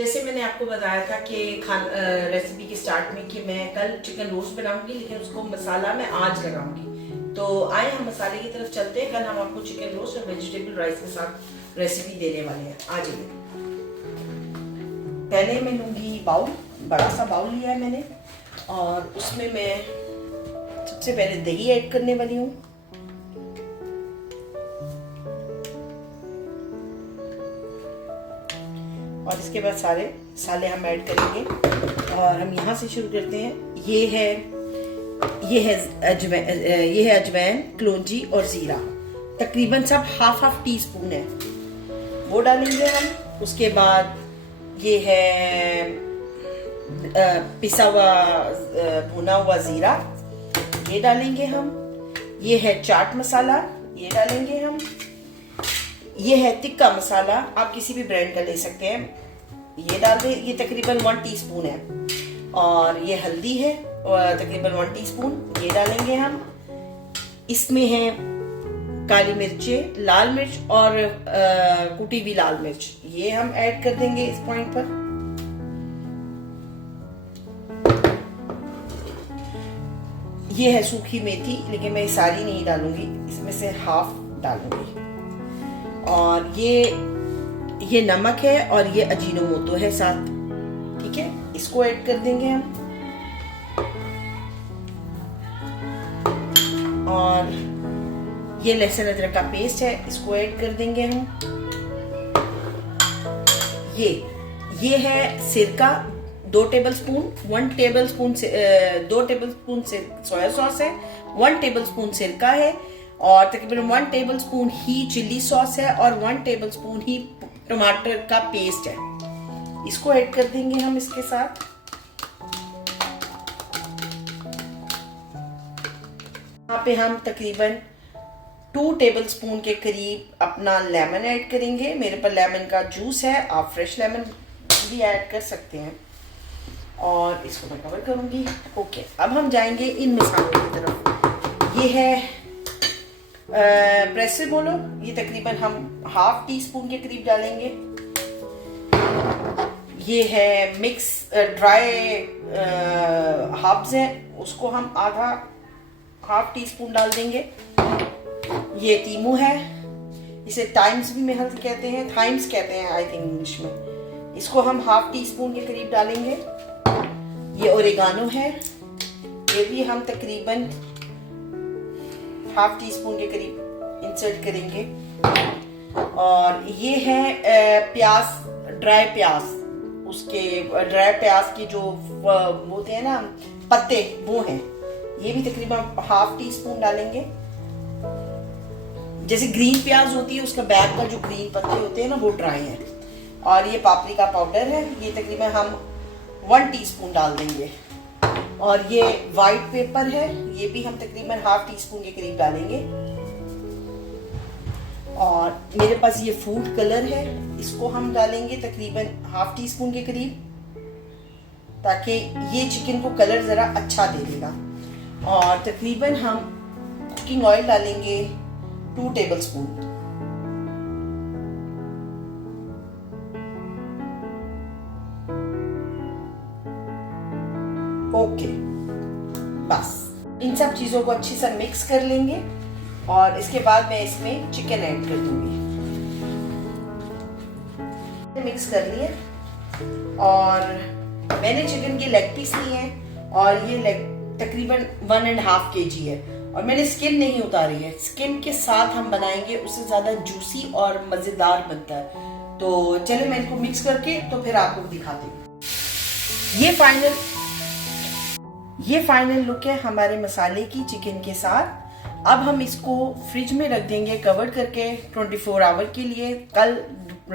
जैसे मैंने आपको बताया था कि रेसिपी के स्टार्ट में कि मैं कल चिकन रोस्ट बनाऊंगी, लेकिन उसको मसाला मैं आज लगाऊंगी। तो आए हम मसाले की तरफ चलते हैं। कल हम आपको चिकन रोस्ट और वेजिटेबल राइस के साथ रेसिपी देने वाले हैं। आ जाइए। पहले मैं लूंगी बाउल, बड़ा सा बाउल लिया है मैंने, और उसमें मैं सबसे पहले दही ऐड करने वाली हूँ। और इसके बाद सारे मसाले हम ऐड करेंगे और हम यहाँ से शुरू करते हैं। ये है अजवाइन, कलौंजी और जीरा, तकरीबन सब हाफ टी स्पून है, वो डालेंगे हम। उसके बाद ये है पिसा हुआ भुना हुआ जीरा, ये डालेंगे हम। ये है चाट मसाला, ये डालेंगे हम। ये है तिक्का मसाला, आप किसी भी ब्रांड का ले सकते हैं, ये डाल दें। ये तकरीबन 1 टीस्पून है। और ये हल्दी है तकरीबन 1 टीस्पून, ये डालेंगे हम। इसमें है काली मिर्चें, लाल मिर्च और कुटी हुई लाल मिर्च, ये हम ऐड कर देंगे इस पॉइंट पर। ये है सूखी मेथी, लेकिन मैं सारी नहीं डालूंगी, इसमें से हाफ डालूंगी। और ये नमक है और ये अजीनोमोटो है साथ, ठीक है, इसको ऐड कर देंगे हम। और ये लहसुन अदरक का पेस्ट है, इसको ऐड कर देंगे हम। ये है सिरका 2 टेबलस्पून, 1 टेबलस्पून से 2 टेबलस्पून से सोया सॉस है, 1 टेबलस्पून सिरका है, और तकरीबन 1 टेबलस्पून ही चिल्ली सॉस है, और 1 टेबलस्पून ही टमाटर का पेस्ट है, इसको ऐड कर देंगे हम इसके साथ। यहाँ पे हम तकरीबन 2 टेबलस्पून के करीब अपना लेमन ऐड करेंगे। मेरे पास लेमन का जूस है, आप फ्रेश लेमन भी ऐड कर सकते हैं। और इसको मैं कवर करूंगी। ओके, अब हम जाएंगे इन मसालों की तरफ। ये है प्रेस से बोलो, ये तकरीबन हम हाफ टी स्पून के करीब डालेंगे। ये है मिक्स ड्राई हर्ब्स हैं, उसको हम हाफ टी स्पून डाल देंगे। ये तीमू है, इसे टाइम्स भी महल कहते हैं, थाइम्स कहते हैं आई थिंक इंग्लिश में, इसको हम हाफ टी स्पून के करीब डालेंगे। ये ओरिगानो है, ये भी हम तकरीबन हाफ टी स्पून के करीब इंसर्ट करेंगे। और ये है प्याज, ड्राई प्याज, उसके ड्राई प्याज के जो होते हैं ना पत्ते, वो हैं, ये भी तकरीबन हाफ टी स्पून डालेंगे। जैसे ग्रीन प्याज होती है, उसका बैक का जो ग्रीन पत्ते होते हैं ना, वो ड्राई है। और ये पापरिका पाउडर है, ये तकरीबन हम 1 टीस्पून डाल देंगे। और ये वाइट पेपर है, ये भी हम तकरीबन हाफ टी स्पून के करीब डालेंगे। और मेरे पास ये फूड कलर है, इसको हम डालेंगे तकरीबन हाफ टी स्पून के करीब, ताकि ये चिकन को कलर जरा अच्छा दे देगा। और तकरीबन हम कुकिंग ऑयल डालेंगे 2 टेबलस्पून। ओके, बस इन सब चीजों को अच्छी से मिक्स कर लेंगे। और इसके बाद मैं इसमें चिकन ऐड कर दूंगी। मिक्स कर लिए, और मैंने चिकन के लेग पीस लिए हैं, और ये लेग तकरीबन 1.5 kg है, और मैंने स्किन नहीं उतारी है। स्किन के साथ हम बनाएंगे, उससे ज्यादा जूसी और मजेदार बनता है। तो चले मैं इनको मिक्स करके तो फिर आपको दिखाती हूँ। ये फाइनल लुक है हमारे मसाले की चिकन के साथ। अब हम इसको फ्रिज में रख देंगे कवर करके 24 आवर के लिए। कल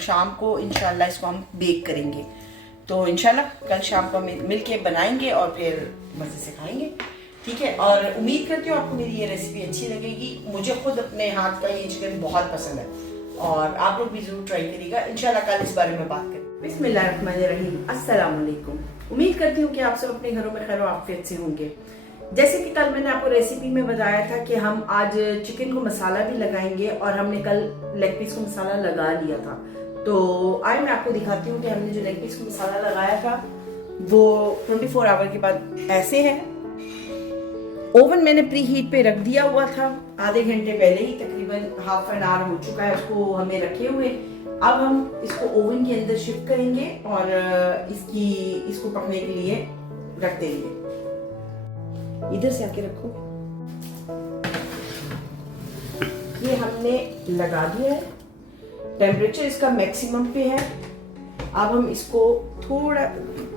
शाम को इंशाल्लाह इसको हम बेक करेंगे। तो इंशाल्लाह कल शाम को मिलके बनाएंगे और फिर मजे से खाएंगे, ठीक है। और उम्मीद करती हूँ आपको मेरी ये रेसिपी अच्छी लगेगी। मुझे खुद अपने हाथ का ये चिकन बहुत पसंद है, और आप लोग भी जरूर ट्राई करिएगा। इंशाल्लाह कल इस बारे में बात करें। बिस्मिल्लाहिर्रहमानिर्रहीम, अस्सलाम वालेकुम। उम्मीद करती हूँ कि आप सब अपने घरों में खैर आफियत से होंगे। जैसे कि कल मैंने आपको रेसिपी में बताया था कि हम आज चिकन को मसाला भी लगाएंगे, और हमने कल लेग पीस को मसाला लगा लिया था। तो आज मैं आपको दिखाती हूँ कि हमने जो लेग पीस को मसाला लगाया था वो 24 आवर के बाद ऐसे है। ओवन मैंने प्री हीट पे रख दिया हुआ था आधे घंटे पहले ही, तकरीबन हाफ एन आवर हो चुका है उसको हमें रखे हुए। अब हम इसको ओवन के अंदर शिफ्ट करेंगे और इसको पकने के लिए रख देंगे। इधर से आके रखो। ये हमने लगा दिया है, टेम्परेचर इसका मैक्सिमम पे है। अब हम इसको थोड़ा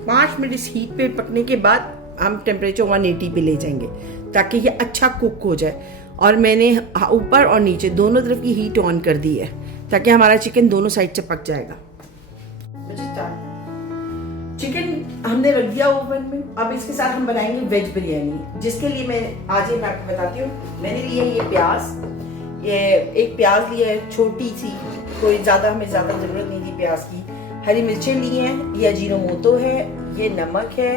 5 मिनट इस हीट पे पकने के बाद हम टेम्परेचर 180 पे ले जाएंगे ताकि ये अच्छा कुक हो जाए। और मैंने ऊपर और नीचे दोनों तरफ की हीट ऑन कर दी है ताकि हमारा चिकन दोनों साइड से पक जाएगा। चिकन हमने रख दिया ओवन में। अब इसके साथ हम बनाएंगे वेज बिरयानी, जिसके लिए मैं आपको बताती हूँ। मैंने लिया ये प्याज, ये एक प्याज लिया है छोटी सी, कोई हमें ज़्यादा ज़रूरत नहीं थी प्याज की। हरी मिर्चें ली हैं, ये अजीनोमोटो है, ये नमक है,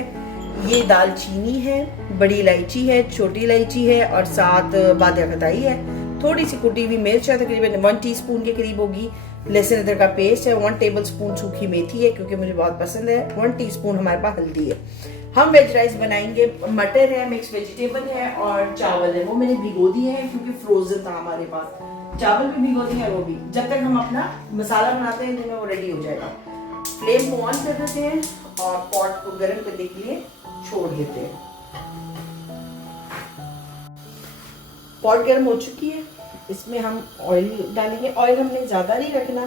ये दालचीनी है, बड़ी इलायची है, छोटी इलायची है और साथ बादिया खताई है। थोड़ी सी कुटी हुई मिर्च है, तकरीबन 1 टीस्पून के करीब होगी। लहसुन अदरक का पेस्ट है, 1 टेबलस्पून सूखी मेथी है क्योंकि मुझे बहुत पसंद है। 1 टीस्पून हमारे पास हल्दी है। हम वेज राइस बनाएंगे। मटर है, मिक्स वेजिटेबल है और चावल है, वो मैंने भिगो दिए हैं क्योंकि फ्रोजन था हमारे पास। चावल भी भिगो दिए हैं, वो भी जब तक हम अपना मसाला बनाते हैं जिनमें वो रेडी हो जाएगा। फ्लेम को ऑन कर देते हैं और पॉट को गर्म करने के लिए छोड़ देते हैं। पॉट गर्म हो चुकी है, इसमें हम ऑयल डालेंगे। ऑयल हमने ज़्यादा नहीं रखना,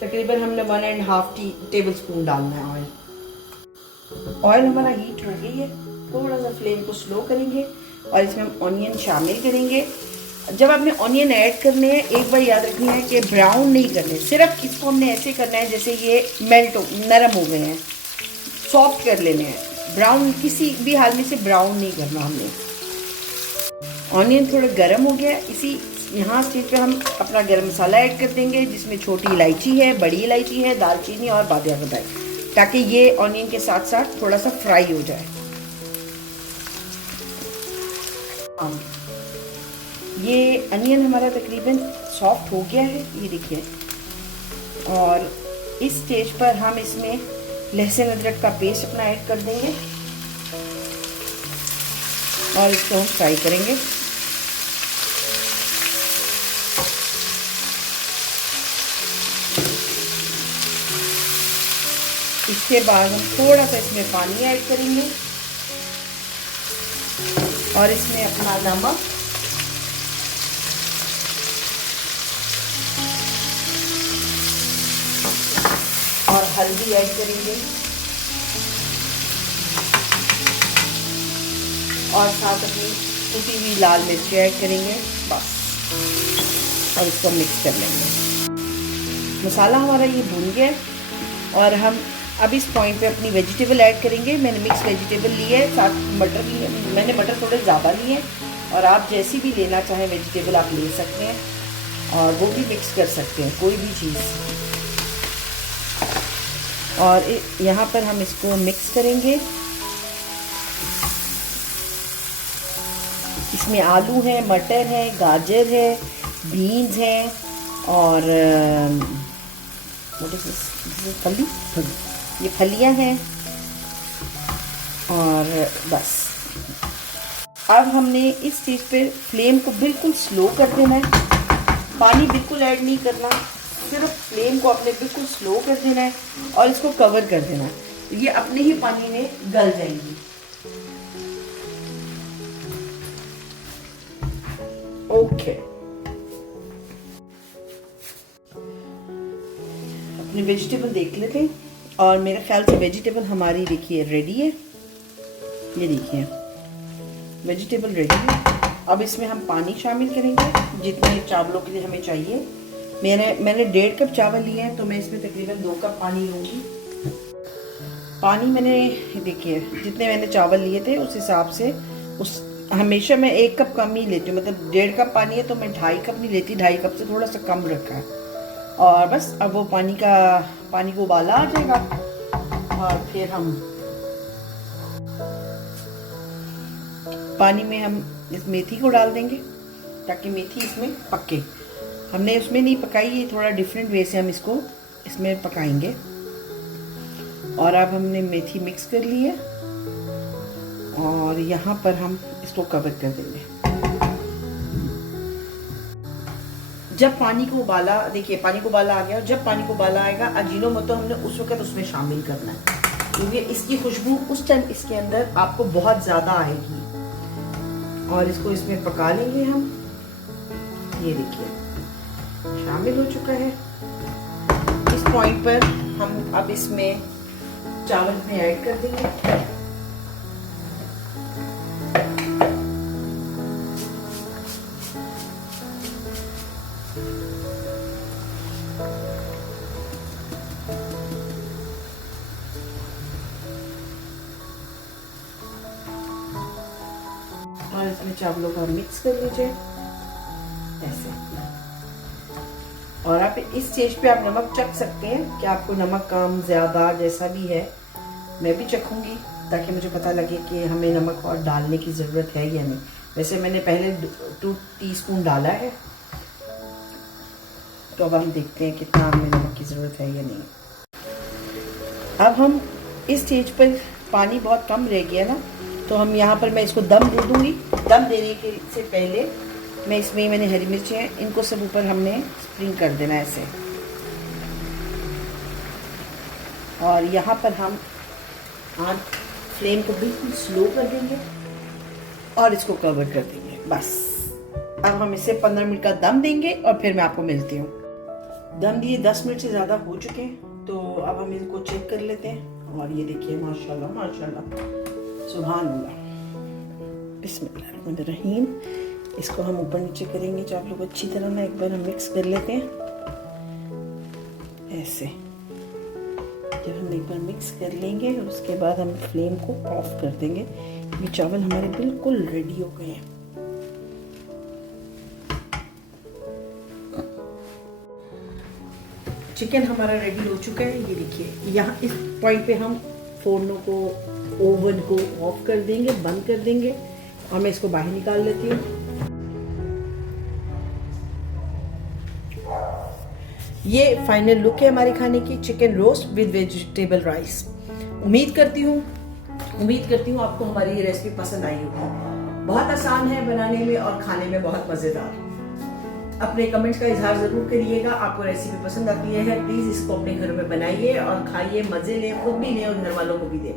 तकरीबन हमने 1.5 टेबलस्पून डालना है ऑयल। ऑयल हमारा हीट हो गई है, थोड़ा सा फ्लेम को स्लो करेंगे और इसमें हम ऑनियन शामिल करेंगे। जब आपने ऑनियन ऐड करने हैं, एक बार याद रखनी है कि ब्राउन नहीं करने, सिर्फ इसको हमने ऐसे करना है जैसे ये नरम हो गए हैं, सॉफ्ट कर लेने हैं। ब्राउन किसी भी हाल में से ब्राउन नहीं करना हमने। ऑनियन थोड़ा गर्म हो गया, यहाँ स्टेज पे हम अपना गरम मसाला ऐड कर देंगे, जिसमें छोटी इलायची है, बड़ी इलायची है, दालचीनी और बादिया खताई, ताकि ये ऑनियन के साथ साथ थोड़ा सा फ्राई हो जाए। ये अनियन हमारा तकरीबन सॉफ्ट हो गया है, ये देखिए। और इस स्टेज पर हम इसमें लहसुन अदरक का पेस्ट अपना ऐड कर देंगे और इसको हम फ्राई करेंगे। इसके बाद हम थोड़ा सा इसमें पानी ऐड करेंगे और इसमें अपना नमक और हल्दी ऐड करेंगे और साथ अपनी कुटी हुई लाल मिर्च ऐड करेंगे, बस। और इसको मिक्स कर लेंगे। मसाला हमारा ये भून गया और हम अब इस पॉइंट पे अपनी वेजिटेबल ऐड करेंगे। मैंने मिक्स वेजिटेबल ली है, साथ मटर लिए, मैंने मटर थोड़े ज़्यादा लिए हैं और आप जैसी भी लेना चाहें वेजिटेबल आप ले सकते हैं और वो भी मिक्स कर सकते हैं, कोई भी चीज़। और यहाँ पर हम इसको मिक्स करेंगे। इसमें आलू है, मटर है, गाजर है, बीन्स हैं और फली, ये फलियां हैं और बस। अब हमने इस स्टेज पे फ्लेम को बिल्कुल स्लो कर देना है, पानी बिल्कुल ऐड नहीं करना, सिर्फ फ्लेम को अपने बिल्कुल स्लो कर देना है और इसको कवर कर देना है। ये अपने ही पानी में गल जाएंगी। ओके, अपनी वेजिटेबल देख लेते हैं और मेरे ख्याल से वेजिटेबल हमारी देखिए रेडी है। ये देखिए वेजिटेबल रेडी है। अब इसमें हम पानी शामिल करेंगे जितने चावलों के लिए हमें चाहिए। मैंने 1.5 कप चावल लिए हैं तो मैं इसमें तकरीबन 2 कप पानी लूँगी। पानी मैंने देखिए जितने मैंने चावल लिए थे उस हिसाब से हमेशा मैं 1 कप कम ही लेती हूँ, मतलब 1.5 कप पानी है तो मैं 2.5 कप नहीं लेती, 2.5 कप से थोड़ा सा कम रखा है। और बस अब वो पानी को उबाला आ जाएगा और फिर हम पानी में हम इस मेथी को डाल देंगे ताकि मेथी इसमें पके। हमने उसमें नहीं पकाई, ये थोड़ा डिफरेंट वे से हम इसको इसमें पकाएंगे। और अब हमने मेथी मिक्स कर ली है और यहाँ पर हम इसको कवर कर देंगे। जब पानी को उबाला, देखिए पानी को उबाला आ गया, और जब पानी को उबाला आएगा अजीनोमोटो हमने उस वक्त उसमें शामिल करना है, क्योंकि इसकी खुशबू उस टाइम इसके अंदर आपको बहुत ज़्यादा आएगी। और इसको इसमें पका लेंगे हम। ये देखिए शामिल हो चुका है। इस पॉइंट पर हम अब इसमें चावल में ऐड कर देंगे। और इसमें चावलों को मिक्स कर लीजिए ऐसे। और आप इस स्टेज पे आप नमक चख सकते हैं कि आपको नमक कम ज़्यादा जैसा भी है। मैं भी चखूंगी ताकि मुझे पता लगे कि हमें नमक और डालने की ज़रूरत है या नहीं। वैसे मैंने पहले 2 टीस्पून डाला है, तो अब हम देखते हैं कितना हमें नमक की ज़रूरत है या नहीं। अब हम इस स्टेज पर पानी बहुत कम रह गया ना, तो हम यहाँ पर मैं इसको दम दे दूँगी। दम देने के से पहले मैं इसमें मैंने हरी मिर्ची है, इनको सब ऊपर हमने स्प्रिंग कर देना ऐसे। और यहाँ पर हम आँच फ्लेम को बिल्कुल स्लो कर देंगे और इसको कवर कर देंगे बस। अब हम इसे 15 मिनट का दम देंगे और फिर मैं आपको मिलती हूँ। दम दिए 10 मिनट से ज़्यादा हो चुके हैं, तो अब हम इनको चेक कर लेते हैं। और ये देखिए माशाल्लाह माशाल्लाह सुभान अल्लाह, बिस्मिल्लाहिर्रहमानिर्रहीम। इसको हम ऊपर नीचे करेंगे चावलों को अच्छी तरह ना, एक बार हम मिक्स कर लेते हैं ऐसे। जब हम एक बार मिक्स कर लेंगे उसके बाद हम फ्लेम को ऑफ कर देंगे। ये चावल हमारे बिल्कुल रेडी हो गए हैं। चिकन हमारा रेडी हो चुका है। ये देखिए यहाँ इस पॉइंट पे हम फोरनों को, ओवन को ऑफ कर देंगे, बंद कर देंगे। और मैं इसको बाहर निकाल लेती हूँ। ये फाइनल लुक है हमारे खाने की, chicken roast with vegetable rice. उम्मीद करती हूँ आपको हमारी ये रेसिपी पसंद आई होगी। बहुत आसान है बनाने में और खाने में बहुत मज़ेदार। अपने कमेंट्स का इजहार जरूर करिएगा। आपको रेसिपी पसंद आती है प्लीज़ इसको अपने घरों में बनाइए और खाइए, मज़े लें, खुद भी लें और घर वालों को भी दें।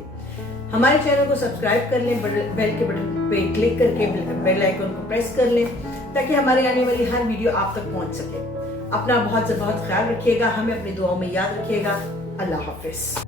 हमारे चैनल को सब्सक्राइब कर लें, बेल के बटन पे क्लिक करके बेल आइकन को प्रेस कर लें ताकि हमारी आने वाली हर वीडियो आप तक पहुंच सके। अपना बहुत से बहुत ख्याल रखिएगा, हमें अपनी दुआओं में याद रखिएगा। अल्लाह हाफिज।